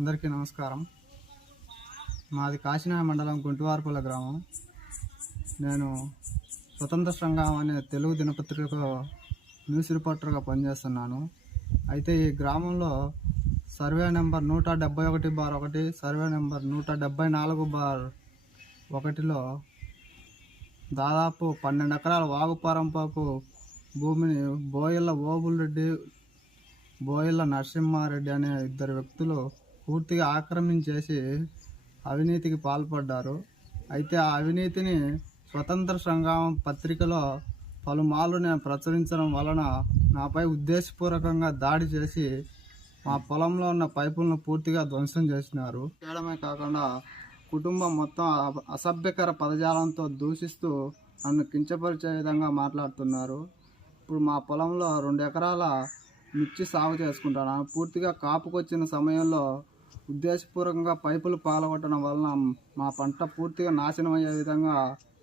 అందరికీ నమస్కారం. మాది కాశీనాయ మండలం గుంటువార్పల గ్రామం. నేను స్వతంత్ర సంగ్రామం అనే తెలుగు దినపత్రికలో న్యూస్ రిపోర్టర్గా పనిచేస్తున్నాను. అయితే ఈ గ్రామంలో సర్వే నెంబర్ 171/1, సర్వే నెంబర్ 174/1లో దాదాపు 12 ఎకరాల వాగుపరంపాకు భూమిని బోయల్ల ఓబుల్రెడ్డి, బోయల్ల నరసింహారెడ్డి అనే ఇద్దరు వ్యక్తులు పూర్తిగా ఆక్రమించేసి అవినీతికి పాల్పడ్డారు. అయితే ఆ అవినీతిని స్వతంత్ర సంగ్రామం పత్రికలో పలుమార్లు నేను ప్రచురించడం వలన నాపై ఉద్దేశపూర్వకంగా దాడి చేసి మా పొలంలో ఉన్న పైపులను పూర్తిగా ధ్వంసం చేసినారు. చేయడమే కాకుండా కుటుంబం మొత్తం అసభ్యకర పదజాలంతో దూషిస్తూ నన్ను కించపరిచే విధంగా మాట్లాడుతున్నారు. ఇప్పుడు మా పొలంలో 2 ఎకరాల మిర్చి సాగు చేసుకుంటున్నాను. పూర్తిగా కాపుకొచ్చిన సమయంలో ఉద్దేశపూర్వకంగా పైపులు పాల్గొట్టడం వలన మా పంట పూర్తిగా నాశనం అయ్యే విధంగా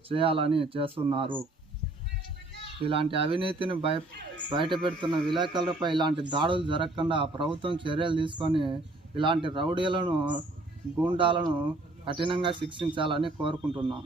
చేయాలని చేస్తున్నారు. ఇలాంటి అవినీతిని బయట పెడుతున్న విలేకరులపై ఇలాంటి దాడులు జరగకుండా ప్రభుత్వం చర్యలు తీసుకొని ఇలాంటి రౌడీలను, గూండాలను కఠినంగా శిక్షించాలని కోరుకుంటున్నాం.